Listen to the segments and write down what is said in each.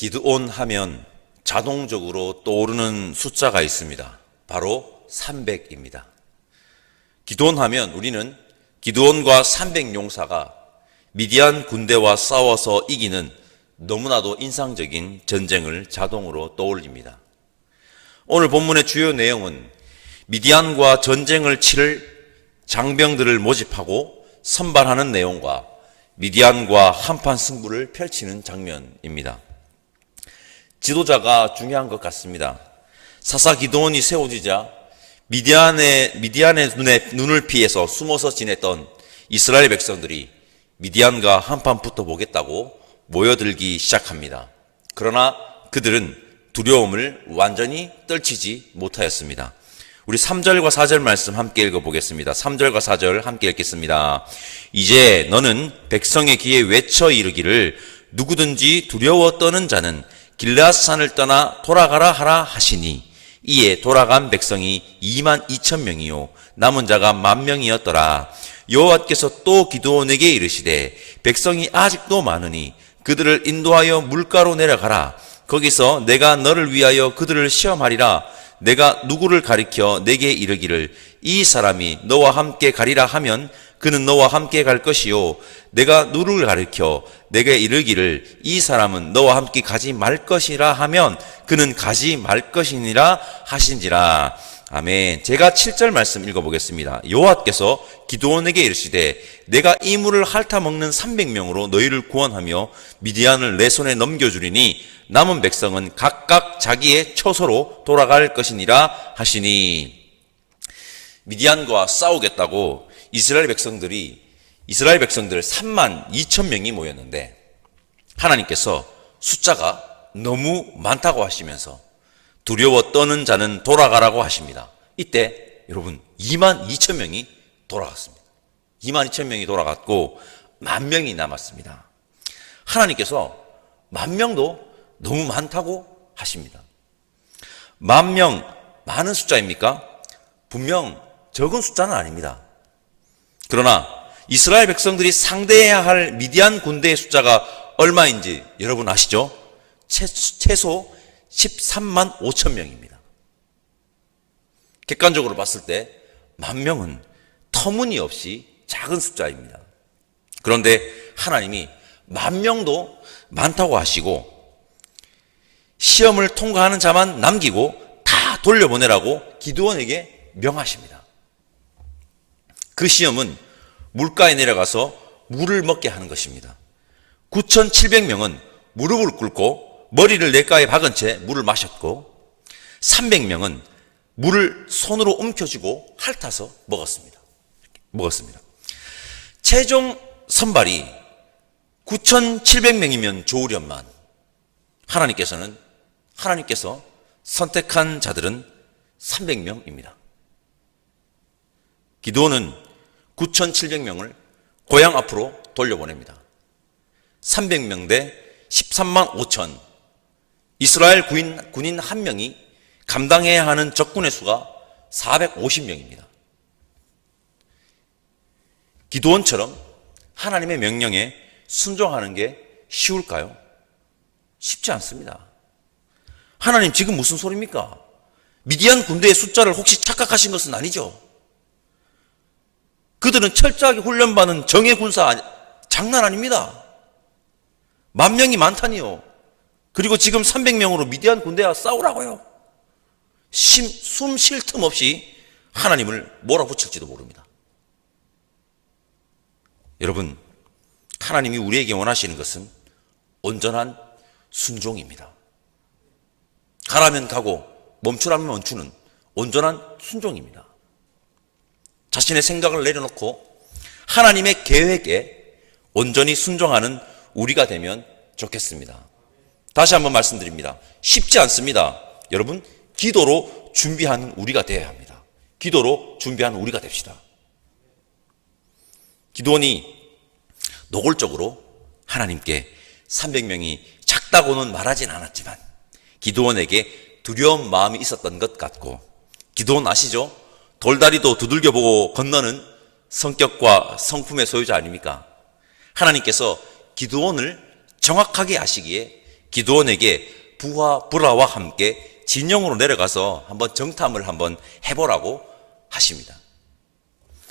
기드온 하면 자동적으로 떠오르는 숫자가 있습니다. 바로 300입니다. 기드온 하면 우리는 기드온과 300 용사가 미디안 군대와 싸워서 이기는 너무나도 인상적인 전쟁을 자동으로 떠올립니다. 오늘 본문의 주요 내용은 미디안과 전쟁을 치를 장병들을 모집하고 선발하는 내용과 미디안과 한판 승부를 펼치는 장면입니다. 지도자가 중요한 것 같습니다. 사사 기도원이 세워지자 미디안의 미디안의 눈에 눈을 피해서 숨어서 지냈던 이스라엘 백성들이 미디안과 한판 붙어보겠다고 모여들기 시작합니다. 그러나 그들은 두려움을 완전히 떨치지 못하였습니다. 우리 3절과 4절 말씀 함께 읽어보겠습니다. 3절과 4절 함께 읽겠습니다. 이제 너는 백성의 귀에 외쳐 이르기를 누구든지 두려워 떠는 자는 길라산을 떠나 돌아가라 하라 하시니 이에 돌아간 백성이 2만 2천 명이요 남은 자가 만 명이었더라. 여호와께서 또 기도원에게 이르시되 백성이 아직도 많으니 그들을 인도하여 물가로 내려가라. 거기서 내가 너를 위하여 그들을 시험하리라. 내가 누구를 가리켜 내게 이르기를 이 사람이 너와 함께 가리라 하면 그는 너와 함께 갈 것이요 내가 누구를 가리켜 내게 이르기를 이 사람은 너와 함께 가지 말 것이라 하면 그는 가지 말 것이니라 하신지라 아멘. 제가 7절 말씀 읽어보겠습니다. 여호와께서 기도원에게 이르시되 내가 이 물을 핥아 먹는 300명으로 너희를 구원하며 미디안을 내 손에 넘겨주리니 남은 백성은 각각 자기의 처소로 돌아갈 것이니라 하시니 미디안과 싸우겠다고 이스라엘 백성들이 이스라엘 백성들 3만 2천 명이 모였는데 하나님께서 숫자가 너무 많다고 하시면서 두려워 떠는 자는 돌아가라고 하십니다. 이때 여러분 2만 2천 명이 돌아갔습니다. 2만 2천 명이 돌아갔고 만 명이 남았습니다. 하나님께서 만 명도 너무 많다고 하십니다. 만 명, 많은 숫자입니까? 분명 적은 숫자는 아닙니다. 그러나 이스라엘 백성들이 상대해야 할 미디안 군대의 숫자가 얼마인지 여러분 아시죠? 최소 13만 5천 명입니다. 객관적으로 봤을 때 만 명은 터무니없이 작은 숫자입니다. 그런데 하나님이 만 명도 많다고 하시고 시험을 통과하는 자만 남기고 다 돌려보내라고 기도원에게 명하십니다. 그 시험은 물가에 내려가서 물을 먹게 하는 것입니다. 9,700명은 무릎을 꿇고 머리를 냇가에 박은 채 물을 마셨고 300명은 물을 손으로 움켜쥐고 핥아서 먹었습니다. 먹었습니다. 최종 선발이 9,700명이면 좋으련만 하나님께서는 하나님께서 선택한 자들은 300명입니다. 기도는 9,700명을 고향 앞으로 돌려보냅니다. 300명 대 13만 5천. 이스라엘 군인, 군인 한 명이 감당해야 하는 적군의 수가 450명입니다. 기도원처럼 하나님의 명령에 순종하는 게 쉬울까요? 쉽지 않습니다. 하나님 지금 무슨 소리입니까? 미디안 군대의 숫자를 혹시 착각하신 것은 아니죠? 그들은 철저하게 훈련받은 정예 군사 장난 아닙니다. 만 명이 많다니요. 그리고 지금 300명으로 미디안 군대와 싸우라고요. 심, 숨쉴 틈 없이 하나님을 몰아붙일지도 모릅니다. 여러분, 하나님이 우리에게 원하시는 것은 온전한 순종입니다. 가라면 가고 멈추라면 멈추는 온전한 순종입니다. 자신의 생각을 내려놓고 하나님의 계획에 온전히 순종하는 우리가 되면 좋겠습니다. 다시 한번 말씀드립니다. 쉽지 않습니다. 여러분, 기도로 준비하는 우리가 되어야 합니다. 기도로 준비하는 우리가 됩시다. 기도원이 노골적으로 하나님께 300명이 작다고는 말하진 않았지만 기도원에게 두려운 마음이 있었던 것 같고 기도원 아시죠? 돌다리도 두들겨 보고 건너는 성격과 성품의 소유자 아닙니까? 하나님께서 기도원을 정확하게 아시기에 기도원에게 부하 브라와 함께 진영으로 내려가서 한번 정탐을 한번 해보라고 하십니다.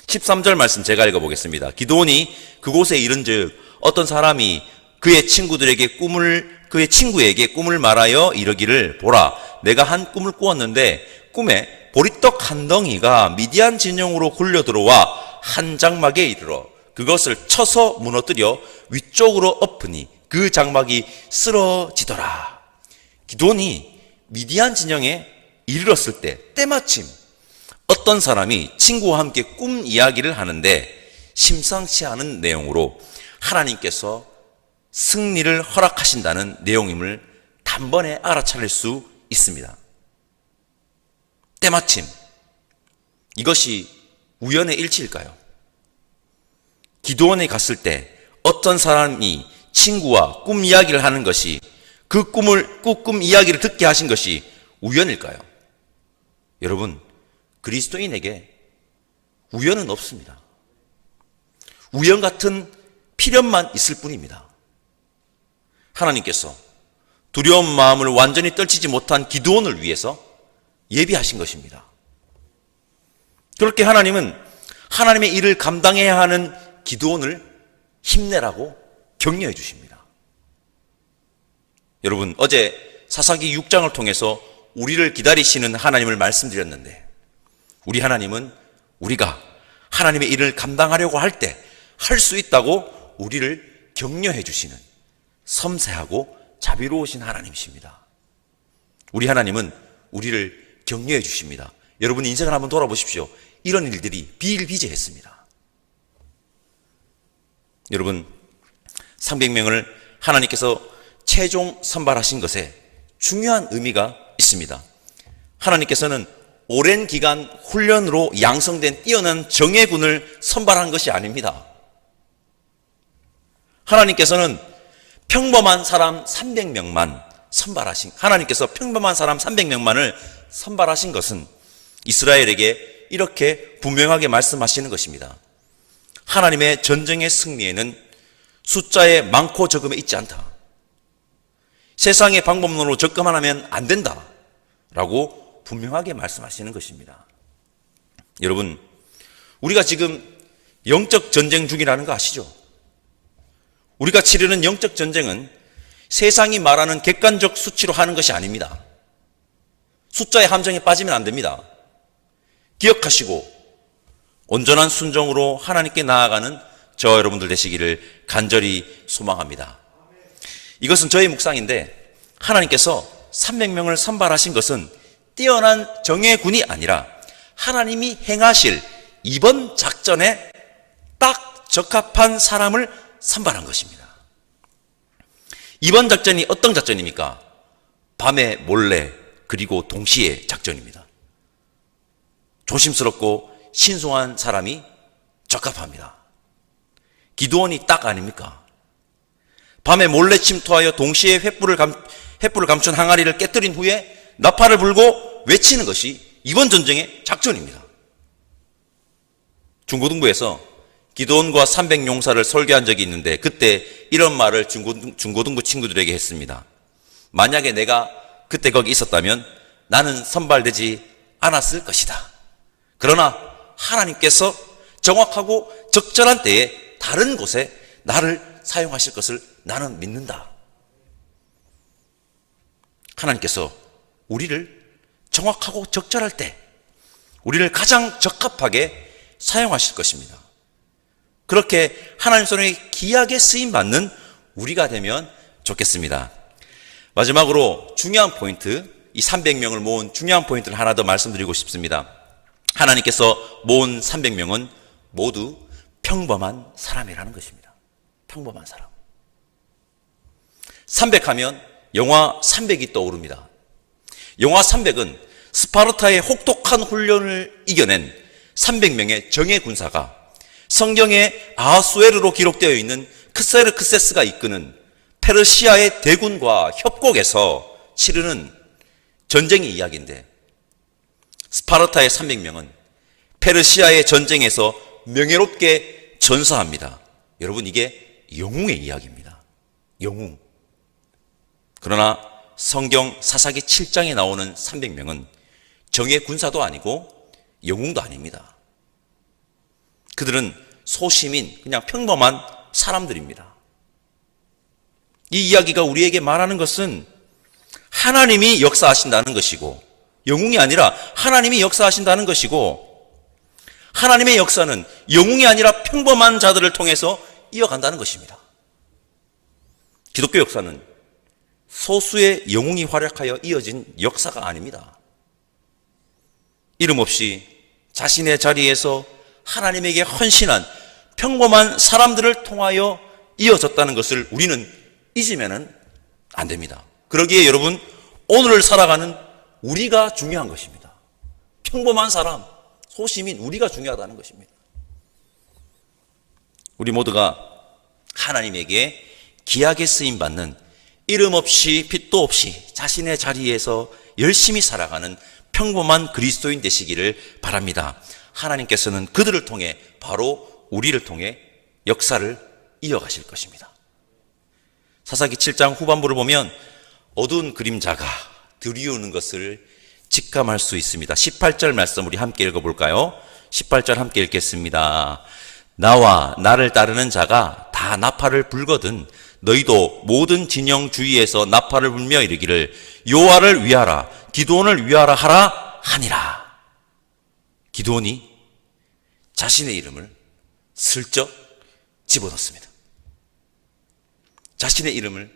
13절 말씀 제가 읽어보겠습니다. 기도원이 그곳에 이른 즉 어떤 사람이 그의 친구들에게 꿈을 그의 친구에게 꿈을 말하여 이르기를 보라 내가 한 꿈을 꾸었는데 꿈에 보리떡 한 덩이가 미디안 진영으로 굴려 들어와 한 장막에 이르러 그것을 쳐서 무너뜨려 위쪽으로 엎으니 그 장막이 쓰러지더라. 기도원이 미디안 진영에 이르렀을 때 때마침 어떤 사람이 친구와 함께 꿈 이야기를 하는데 심상치 않은 내용으로 하나님께서 승리를 허락하신다는 내용임을 단번에 알아차릴 수 있습니다. 때마침 이것이 우연의 일치일까요? 기도원에 갔을 때 어떤 사람이 친구와 꿈 이야기를 하는 것이 그 꿈을 그꿈 이야기를 듣게 하신 것이 우연일까요? 여러분 그리스도인에게 우연은 없습니다. 우연 같은 필연만 있을 뿐입니다. 하나님께서 두려운 마음을 완전히 떨치지 못한 기도원을 위해서 예비하신 것입니다. 그렇게 하나님은 하나님의 일을 감당해야 하는 기도원을 힘내라고 격려해 주십니다. 여러분, 어제 사사기 6장을 통해서 우리를 기다리시는 하나님을 말씀드렸는데, 우리 하나님은 우리가 하나님의 일을 감당하려고 할 때 할 수 있다고 우리를 격려해 주시는 섬세하고 자비로우신 하나님이십니다. 우리 하나님은 우리를 격려해 주십니다. 여러분 인생을 한번 돌아보십시오. 이런 일들이 비일비재했습니다. 여러분 300명을 하나님께서 최종 선발하신 것에 중요한 의미가 있습니다. 하나님께서는 오랜 기간 훈련으로 양성된 뛰어난 정예군을 선발한 것이 아닙니다. 하나님께서는 평범한 사람 300명만 선발하신 하나님께서 평범한 사람 300명만을 선발하신 것은 이스라엘에게 이렇게 분명하게 말씀하시는 것입니다. 하나님의 전쟁의 승리에는 숫자의 많고 적음에 있지 않다. 세상의 방법론으로 접근만 하면 안 된다. 라고 분명하게 말씀하시는 것입니다. 여러분, 우리가 지금 영적 전쟁 중이라는 거 아시죠? 우리가 치르는 영적 전쟁은 세상이 말하는 객관적 수치로 하는 것이 아닙니다. 숫자의 함정에 빠지면 안 됩니다. 기억하시고 온전한 순종으로 하나님께 나아가는 저 여러분들 되시기를 간절히 소망합니다. 이것은 저의 묵상인데 하나님께서 300명을 선발하신 것은 뛰어난 정예군이 아니라 하나님이 행하실 이번 작전에 딱 적합한 사람을 선발한 것입니다. 이번 작전이 어떤 작전입니까? 밤에 몰래 그리고 동시에 작전입니다. 조심스럽고 신중한 사람이 적합합니다. 기도원이 딱 아닙니까? 밤에 몰래 침투하여 동시에 횃불을, 감, 횃불을 감춘 항아리를 깨뜨린 후에 나팔을 불고 외치는 것이 이번 전쟁의 작전입니다. 중고등부에서 기도원과 300용사를 설계한 적이 있는데 그때 이런 말을 중고등, 중고등부 친구들에게 했습니다. 만약에 내가 그때 거기 있었다면 나는 선발되지 않았을 것이다. 그러나 하나님께서 정확하고 적절한 때에 다른 곳에 나를 사용하실 것을 나는 믿는다. 하나님께서 우리를 정확하고 적절할 때 우리를 가장 적합하게 사용하실 것입니다. 그렇게 하나님 손에 귀하게 쓰임 받는 우리가 되면 좋겠습니다. 마지막으로 중요한 포인트, 이 300명을 모은 중요한 포인트를 하나 더 말씀드리고 싶습니다. 하나님께서 모은 300명은 모두 평범한 사람이라는 것입니다. 평범한 사람. 300 하면 영화 300이 떠오릅니다. 영화 300은 스파르타의 혹독한 훈련을 이겨낸 300명의 정예 군사가 성경의 아하수에르로 기록되어 있는 크세르크세스가 이끄는 페르시아의 대군과 협곡에서 치르는 전쟁의 이야기인데 스파르타의 300명은 페르시아의 전쟁에서 명예롭게 전사합니다. 여러분 이게 영웅의 이야기입니다. 영웅. 그러나 성경 사사기 7장에 나오는 300명은 정예 군사도 아니고 영웅도 아닙니다. 그들은 소시민, 그냥 평범한 사람들입니다. 이 이야기가 우리에게 말하는 것은 하나님이 역사하신다는 것이고, 영웅이 아니라 하나님이 역사하신다는 것이고, 하나님의 역사는 영웅이 아니라 평범한 자들을 통해서 이어간다는 것입니다. 기독교 역사는 소수의 영웅이 활약하여 이어진 역사가 아닙니다. 이름 없이 자신의 자리에서 하나님에게 헌신한 평범한 사람들을 통하여 이어졌다는 것을 우리는 잊으면 안 됩니다. 그러기에 여러분, 오늘을 살아가는 우리가 중요한 것입니다. 평범한 사람, 소시민, 우리가 중요하다는 것입니다. 우리 모두가 하나님에게 귀하게 쓰임 받는 이름 없이 빛도 없이 자신의 자리에서 열심히 살아가는 평범한 그리스도인 되시기를 바랍니다. 하나님께서는 그들을 통해 바로 우리를 통해 역사를 이어가실 것입니다. 사사기 7장 후반부를 보면 어두운 그림자가 드리우는 것을 직감할 수 있습니다. 18절 말씀 우리 함께 읽어볼까요? 18절 함께 읽겠습니다. 나와 나를 따르는 자가 다 나팔을 불거든 너희도 모든 진영 주위에서 나팔을 불며 이르기를 요하를 위하라 기도원을 위하라 하라 하니라. 기도원이 자신의 이름을 슬쩍 집어넣습니다. 자신의 이름을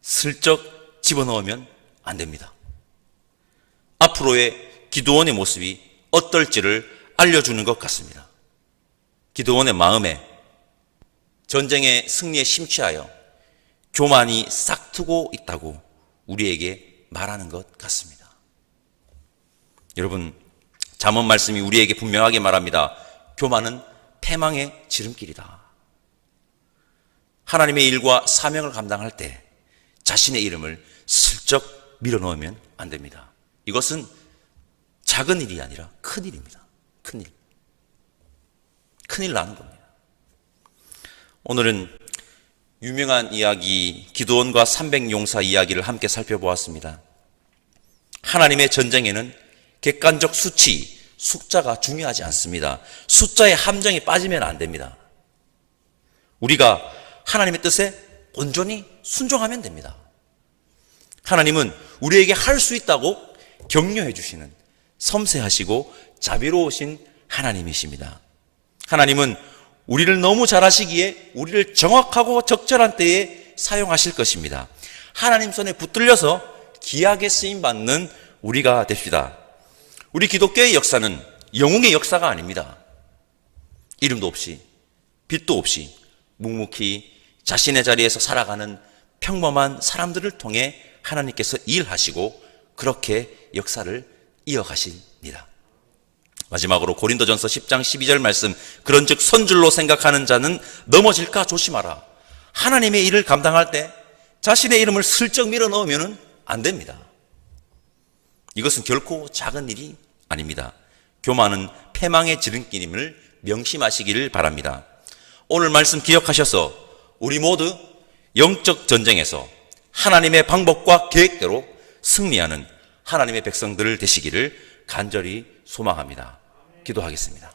슬쩍 집어넣으면 안 됩니다. 앞으로의 기도원의 모습이 어떨지를 알려주는 것 같습니다. 기도원의 마음에 전쟁의 승리에 심취하여 교만이 싹트고 있다고 우리에게 말하는 것 같습니다. 여러분, 잠언 말씀이 우리에게 분명하게 말합니다. 교만은 패망의 지름길이다. 하나님의 일과 사명을 감당할 때 자신의 이름을 슬쩍 밀어넣으면 안 됩니다. 이것은 작은 일이 아니라 큰 일입니다. 큰 일. 큰일 나는 겁니다. 오늘은 유명한 이야기, 기도원과 300용사 이야기를 함께 살펴보았습니다. 하나님의 전쟁에는 객관적 수치, 숫자가 중요하지 않습니다. 숫자의 함정이 빠지면 안 됩니다. 우리가 하나님의 뜻에 온전히 순종하면 됩니다. 하나님은 우리에게 할 수 있다고 격려해 주시는 섬세하시고 자비로우신 하나님이십니다. 하나님은 우리를 너무 잘하시기에 우리를 정확하고 적절한 때에 사용하실 것입니다. 하나님 손에 붙들려서 귀하게 쓰임 받는 우리가 됩시다. 우리 기독교의 역사는 영웅의 역사가 아닙니다. 이름도 없이 빛도 없이 묵묵히 자신의 자리에서 살아가는 평범한 사람들을 통해 하나님께서 일하시고 그렇게 역사를 이어가십니다. 마지막으로 고린도전서 10장 12절 말씀 그런즉 선줄로 생각하는 자는 넘어질까 조심하라. 하나님의 일을 감당할 때 자신의 이름을 슬쩍 밀어 넣으면 안 됩니다. 이것은 결코 작은 일이 아닙니다. 교만은 패망의 지름길임을 명심하시기를 바랍니다. 오늘 말씀 기억하셔서 우리 모두 영적 전쟁에서 하나님의 방법과 계획대로 승리하는 하나님의 백성들 되시기를 간절히 소망합니다. 기도하겠습니다.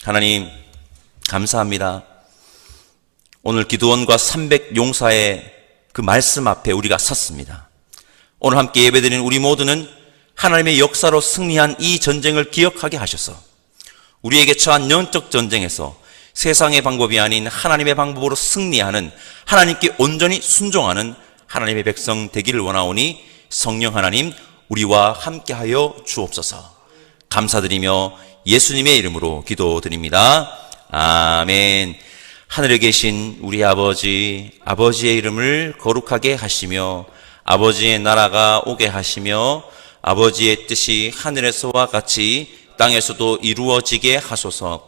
하나님, 감사합니다. 오늘 기도원과 300 용사의 그 말씀 앞에 우리가 섰습니다. 오늘 함께 예배드리는 우리 모두는 하나님의 역사로 승리한 이 전쟁을 기억하게 하셔서 우리에게 처한 영적 전쟁에서 세상의 방법이 아닌 하나님의 방법으로 승리하는 하나님께 온전히 순종하는 하나님의 백성 되기를 원하오니 성령 하나님 우리와 함께하여 주옵소서. 감사드리며 예수님의 이름으로 기도드립니다. 아멘. 하늘에 계신 우리 아버지, 아버지의 이름을 거룩하게 하시며 아버지의 나라가 오게 하시며 아버지의 뜻이 하늘에서와 같이 땅에서도 이루어지게 하소서.